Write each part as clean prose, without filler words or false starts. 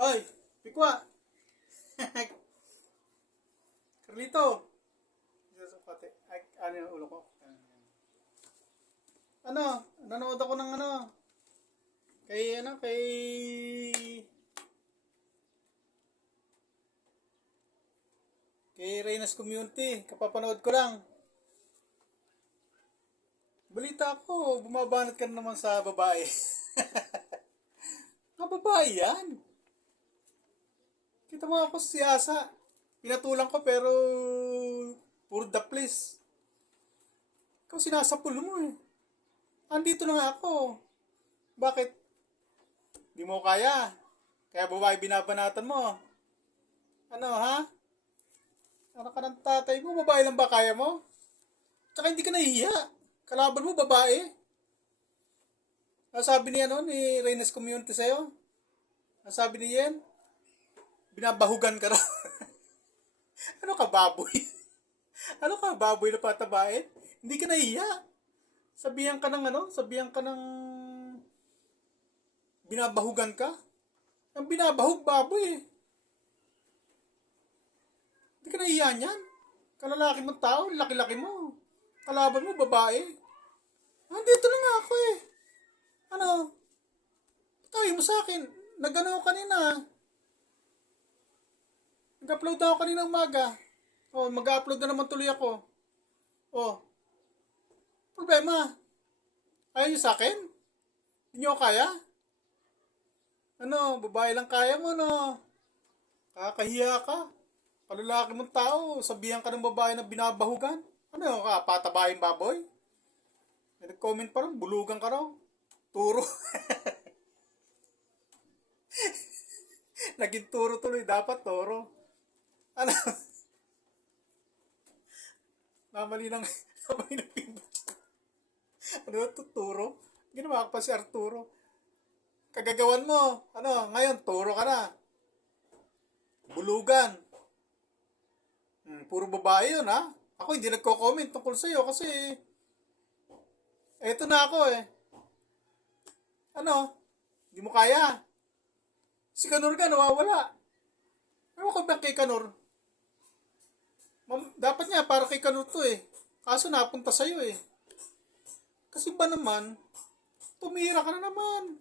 Oy, Pikwa. Carlito. Ay, ano yung ulo ko? Ano? Nanood ako ng ano? Kay Reyna's Community. Kapapanood ko lang. Balita ko, bumabanat ka na naman sa babae. Mga babae yan. Kita mo ako siyasa. Pinatulang ko pero puro the place. Ikaw sinasapul mo eh. Andito na nga ako. Bakit? Di mo kaya. Kaya babae binabanatan mo. Ano ha? Ano ka ng tatay mo? Babae lang ba kaya mo? Tsaka hindi ka nahihiya. Kalaban mo babae. Ano sabi ni ni Reyna's Community sa'yo? Ano sabi ni Yen? Binabahugan ka raw. Ano ka baboy? Ano ka baboy na patabain? Hindi ka nahihiya. Sabihan ka ng sabihan ka ng binabahugan ka. Ang binabahug baboy eh. Hindi ka nahihiya niyan. Kalalaki mong tao, laki-laki mo. Kalaban mo, babae. Andito na nga ako eh. Ano? Tayo mo sa akin. Nag-ano kanina. Nag-upload ako kanina umaga. Oh, mag-upload na naman tuloy ako. Oh. Problema. Ayaw niyo sa akin? Hindi niyo kaya? Ano, babae lang kaya mo, no? Kakahiya ka. Kalalaki mong tao, sabihan ka ng babae na binabahugan. Ano ka, patabayin baboy? May nag-comment pa rin, bulugan ka raw. Turo. Naging turo tuloy, dapat toro. Ano? Namali ng pindot. Ano to, turo? Ginawa ko pa si Arturo. Kagagawan mo. Ano, ngayon, turo ka na. Bulugan. Puro babae yun, ha? Ako hindi nagko-comment tungkol sa'yo kasi eto na ako eh. Ano? Hindi mo kaya. Si Kanor ka, nawawala. Ano ka ba kay Kanor? Dapat nga para kay Kanor to eh. Kaso napunta sa'yo eh. Kasi ba naman, tumira ka na naman.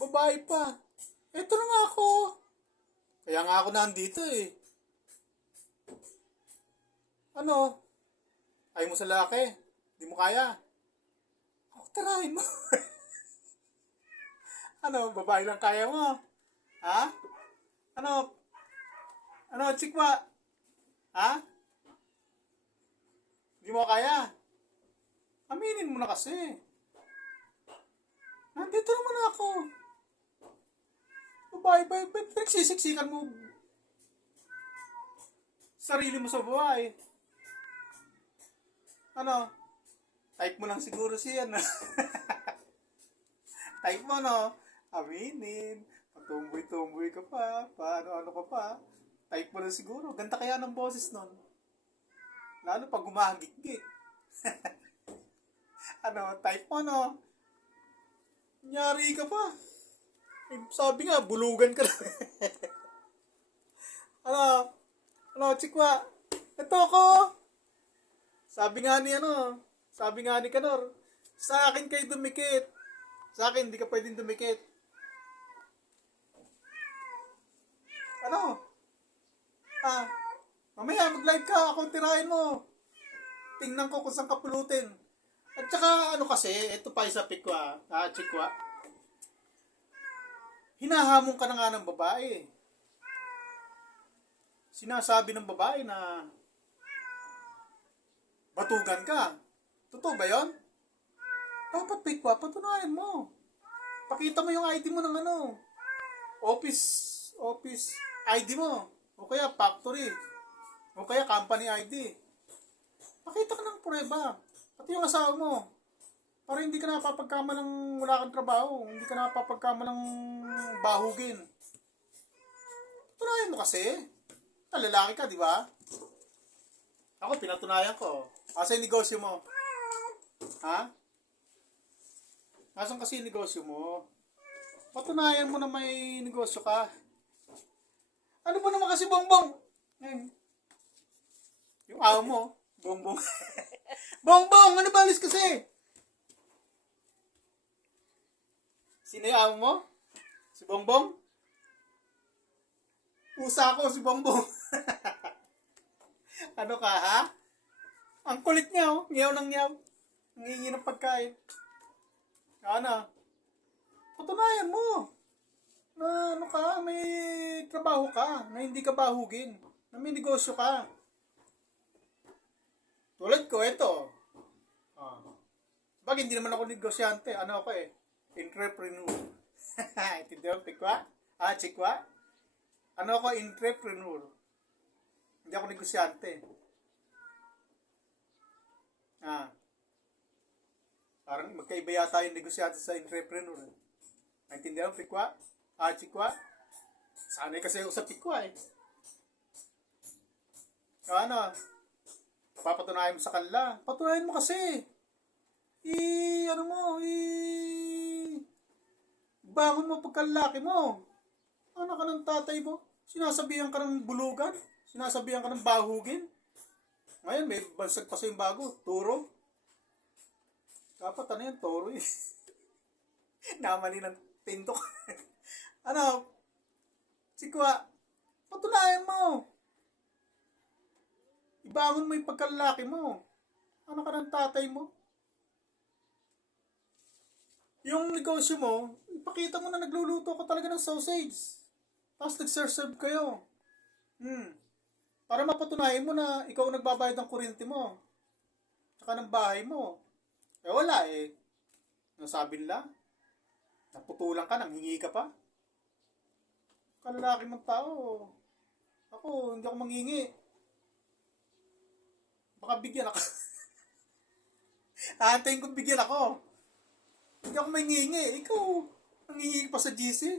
Babae pa. Eto na nga ako. Kaya nga ako nandito eh. Ano? Ayaw mo sa laki. Hindi mo kaya. Ako tirahin mo. Ano? Babae lang kaya mo? Ha? Ano? Ano, chikwa? Ha? Hindi mo kaya? Aminin mo na kasi. Nandito naman ako. Babae, nagsisiksikan mo sarili mo sa buhay. Ano? Type mo lang siguro siya na. Type mo, no? Aminin. Patumboy-tumboy ka pa. Paano-ano ka pa. Type mo lang siguro. Ganda kaya ng boses nun. Lalo pag gumahagik-gik. Ano? Type mo, no? Nyari ka pa. Sabi nga, bulugan ka na. Ano? Ano, chikwa? Ito ako. Sabi nga ni Kanor, sa akin kayo dumikit. Sa akin, hindi ka pwedeng dumikit. Ano? Mamaya mag-live ka, ako tirahin mo. Tingnan ko kung saan ka pulutin. At saka, ano kasi, ito pa isa pikwa, chikwa. Hinahamon ka na nga ng babae. Sinasabi ng babae na batugan ka. Totoo ba yun? Dapat pikwa, patunayan mo. Pakita mo yung ID mo ng office ID mo. O kaya factory. O kaya company ID. Pakita ka ng prueba. Pati yung asawa mo. Para hindi ka napapagkamalang wala kang trabaho. Hindi ka napapagkamalang bahugin. Patunayan mo kasi. Lalaki ka, di ba? Ako, pinatunayan ko. Asa yung negosyo mo? Ha? Nasaan kasi yung negosyo mo? Patunayan mo na may negosyo ka. Ano ba naman kasi Bongbong? Yung amo mo, Bongbong. Bongbong, ano ba alis kasi? Sino yung amo mo? Si Bongbong? Pusa ko si Bongbong. Ano ka, ha? Ang kulit niya, oh. Ngiyaw ng ngiyaw. Nangingi ng pagkain. Ano? Patunayan mo na ano ka, may trabaho ka, na hindi ka bahugin, na may negosyo ka. Tulad ko, ito. Ah. Bakit hindi naman ako negosyante? Ano ako eh? Entrepreneur. Intindihan, pikwa? Chikwa? Ano ako? Entrepreneur. Hindi ako negosyante. Parang magkaiba yata yung negosyante sa entrepreneur. Naintindihan, pikwa? Chikwa? Sanay kasi ako sa pikwa eh. Ano? Papatunayan mo sa kanila. Patunayan mo kasi. Bangon mo pagkalaki mo. Anak ka ng tatay mo. Sinasabihan ka ng bulugan. Sinasabihan ka ng bahugin. Ngayon, may bansag pa sa yung bago. Turo. Dapat ano yan, toro eh. Namali ng pintok. Ano? Sikwa. Patunayan mo. Ibangon mo yung pagkalaki mo. Ano ka ng tatay mo? Yung negosyo mo, ipakita mo na nagluluto ka talaga ng sausage. Tapos nag-serve kayo. Para mapatunayan mo na ikaw ang nagbabayad ng kuryente mo. Tsaka ng bahay mo. Wala eh. Nasabi nila. Naputulan ka, nanghingi ka pa. Kalalaki mong tao. Ako, hindi ako manghingi. Baka bigyan ako. Aantayin kong bigyan ako. Hindi ako manghingi. Ikaw, nanghingi pa sa GC.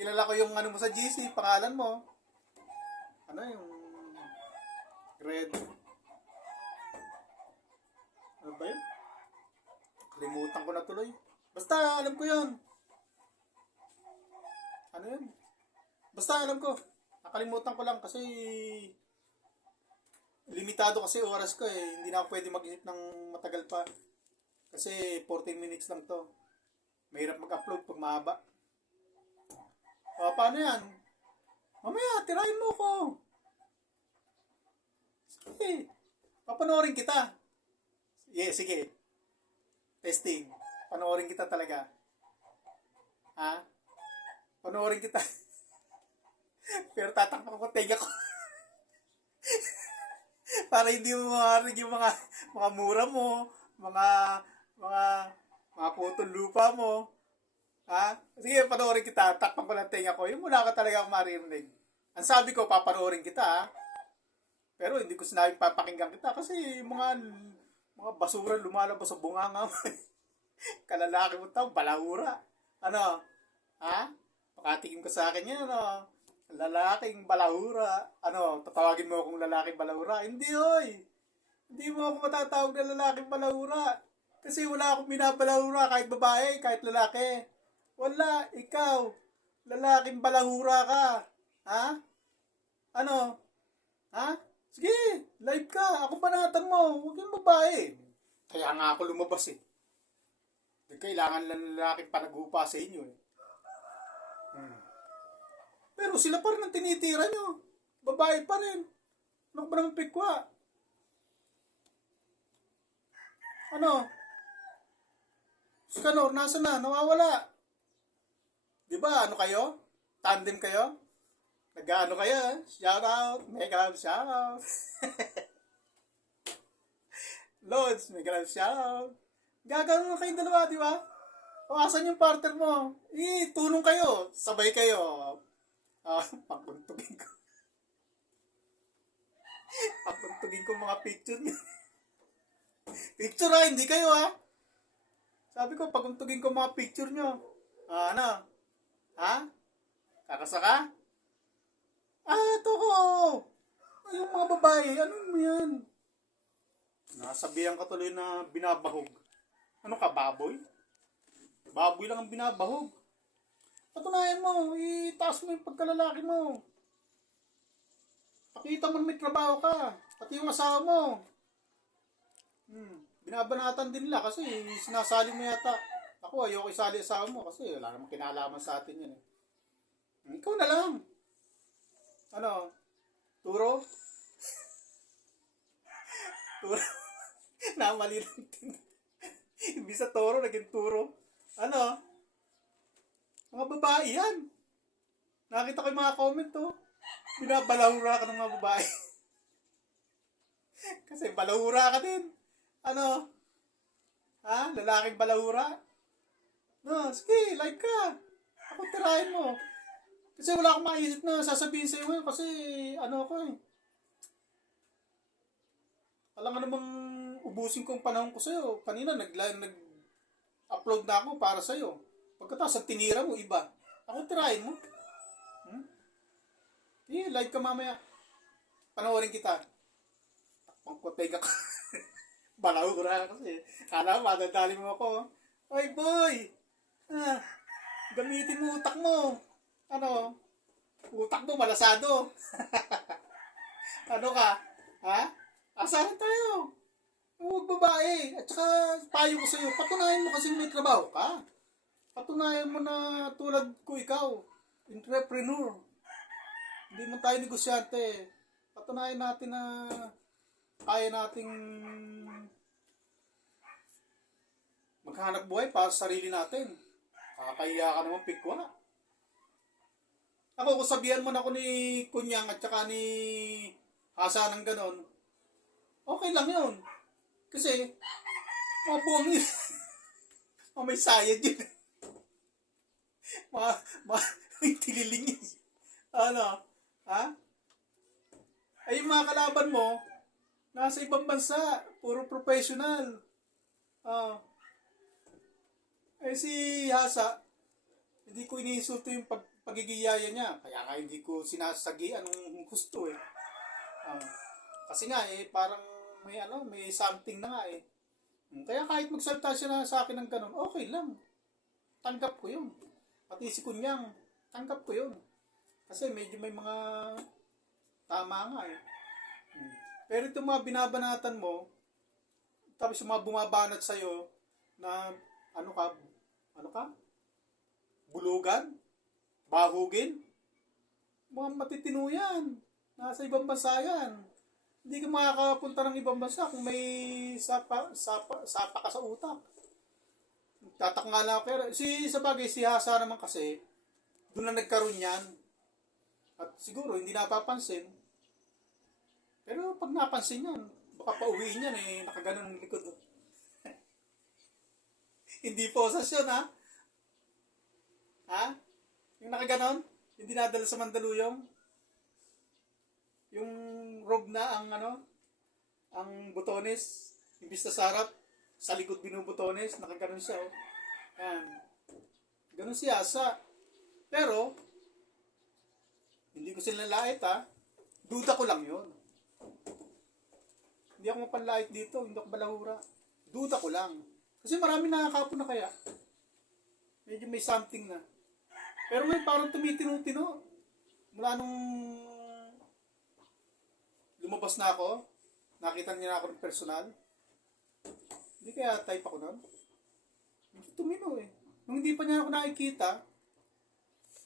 Kilala ko yung ano mo sa GC, pangalan mo. Ano yung red? Ano ba yun? Kalimutan ko na tuloy. Basta, alam ko yun. Ano yun? Basta, alam ko. Nakalimutan ko lang kasi limitado kasi oras ko eh. Hindi na ako pwede mag-isip ng matagal pa. Kasi 14 minutes lang to. Mahirap mag-upload pag mahaba. Paano yan? Mamaya, tirahin mo ko. Sige. Papanoorin kita. Sige. Testing. Panoorin kita talaga. Ha? Panoorin kita. Pero tatakpan ko tenga ko. Para hindi mo marinig yung mga mura mo, mga putol lupa mo. Ha? Sige, panoorin kita. Takpan ko ng tenga ko. Yung mula ka talaga akong maririnig. Ang sabi ko, papanoorin kita. Ha? Pero hindi ko sinabing papakinggan kita kasi mga basura lumalabas sa bunganga mo. Kalalaki mo tao, balahura. Ano? Ha? Pakatikin ko sa akin yan, ano? Lalaking balahura. Ano? Tatawagin mo akong lalaking balahura? Hindi, oy! Hindi mo ako matatawag na lalaking balahura. Kasi wala akong binabalahura kahit babae, kahit lalaki. Wala, ikaw. Lalaking balahura ka. Ha? Ano? Ha? Sige, live ka. Ako banatan mo. Huwag yung babae. Kaya nga ako lumabas eh. Kailangan lang lalaking panagupa sa inyo eh. Pero sila pa rin ang tinitira nyo. Babae pa rin. Ano ba naman pikwa? Ano? Skanor, nasa na? Nawawala. Diba, ano kayo? Tandem kayo? Nag-ano kayo? Shout out. Mega shout out. Loads, mega shout out. Gagano na kayong dalawa, di ba? O, asan yung partner mo? Tulong kayo. Sabay kayo. Papuntugin ko. Papuntugin ko mga picture niyo. Picture ha, hindi kayo ha. Sabi ko, paguntugin ko mga picture nyo. Ano? Ha? Kakasa ka? Ito ko. Yung mga babae, ano mo yan? Nasabihan ka tuloy na binabahog. Ano ka, baboy? Baboy lang ang binabahog. patunayan mo, itaas mo yung pagkalalaki mo. Pakita mo na may trabaho ka. Pati yung asawa mo. Binabanatan din nila kasi sinasali mo yata. Ako, ayoko isali asawa mo kasi wala namang kinalaman sa atin yun eh. Ikaw na lang. Ano? Turo? Turo? Namali lang din. Imbis sa toro, naging turo. Ano? Mga babae yan. Nakita ko yung mga comment to. Binabalahura ka ng mga babae. Kasi balahura ka din. Ano? Ha? Lalaking balahura? No, sige, like ka. Ako tirahin mo. Kasi wala akong maisip na sasabihin sa'yo ngayon kasi ano ako eh. Alam nga namang ubusin ko ang panahon ko sa'yo. Kanina nag-upload na ako para sa'yo. Pagkatapos ang tinira mo, iba. Ako tirahin mo. Like ka mamaya. Panoorin kita. Pangkotay ka. Balahura kasi. Kala mo, madadali mo ako. Oy boy! Gamitin mo utak mo. Ano? Utak mo malasado. Ano ka? Ha? Asahan tayo. Huwag babae. At saka payo ko sa'yo, patunayan mo kasi may trabaho ka. Patunayan mo na tulad ko ikaw. Entrepreneur. Hindi man tayo negosyante. Patunayan natin na kaya nating maghanap buhay para sa sarili natin. Kakahiya ka naman pikwa. Ako, kung sabihan mo na ako ni Kunyang at saka ni Hasa ng ganon, okay lang yun. Kasi, mga buwang yun. May sayad yun. May tililing yun. Ano? Ha? Ay, yung mga kalaban mo, nasa ibang bansa, puro professional. Si Hasa, hindi ko iniinsulto yung pagigiyaya niya. Kaya nga hindi ko sinasagian ng gusto eh. Kasi nga parang may something na nga eh. Kaya kahit magsalita siya na sa akin ng ganun, okay lang. Tanggap ko yun. Pati si Kunyang, tanggap ko yun. Kasi medyo may mga tama nga eh. Pero itong mga binabanatan mo, tapos yung mga bumabanat sa'yo, na ano ka? Bulugan? Bahugin? Mga matitino yan. Nasa ibang bansa yan. Hindi ka makakapunta ng ibang bansa kung may sapa ka sa utak. Tatak nga lang. Pero sa bagay, si Hasa naman kasi, doon na nagkaroon yan. At siguro, hindi napapansin. Pero pag napansin yan, baka pauwiin yan nakaganon ng likod. Hindi posas yun, ha? Ha? Yung nakaganon? Yung dinadala sa Mandaluyong? Yung robe na ang butones, imbis na sa harap, sa likod binubutones, nakaganon siya, oh. Yan. Ganon si Asa. Pero, hindi ko sila lait, ha? Duda ko lang yun. Hindi ako mapanlait dito, hindi ako balahura. Duda ko lang. Kasi marami nakakapo na kaya. Medyo may something na. Pero may parang tumitino-tino. Mula nung lumabas na ako, nakita niya na ako ng personal. Hindi kaya type ako nun. Medyo tumino eh. Nung hindi pa niya ako nakikita,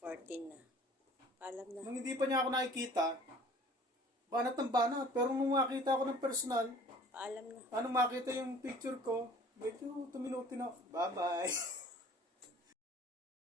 14 na. Alam na. nung hindi pa niya ako nakikita, banat ng banat. Pero nung makita ako ng personal, Paalam na. makita yung picture ko, medyo tumino-tino. Bye-bye.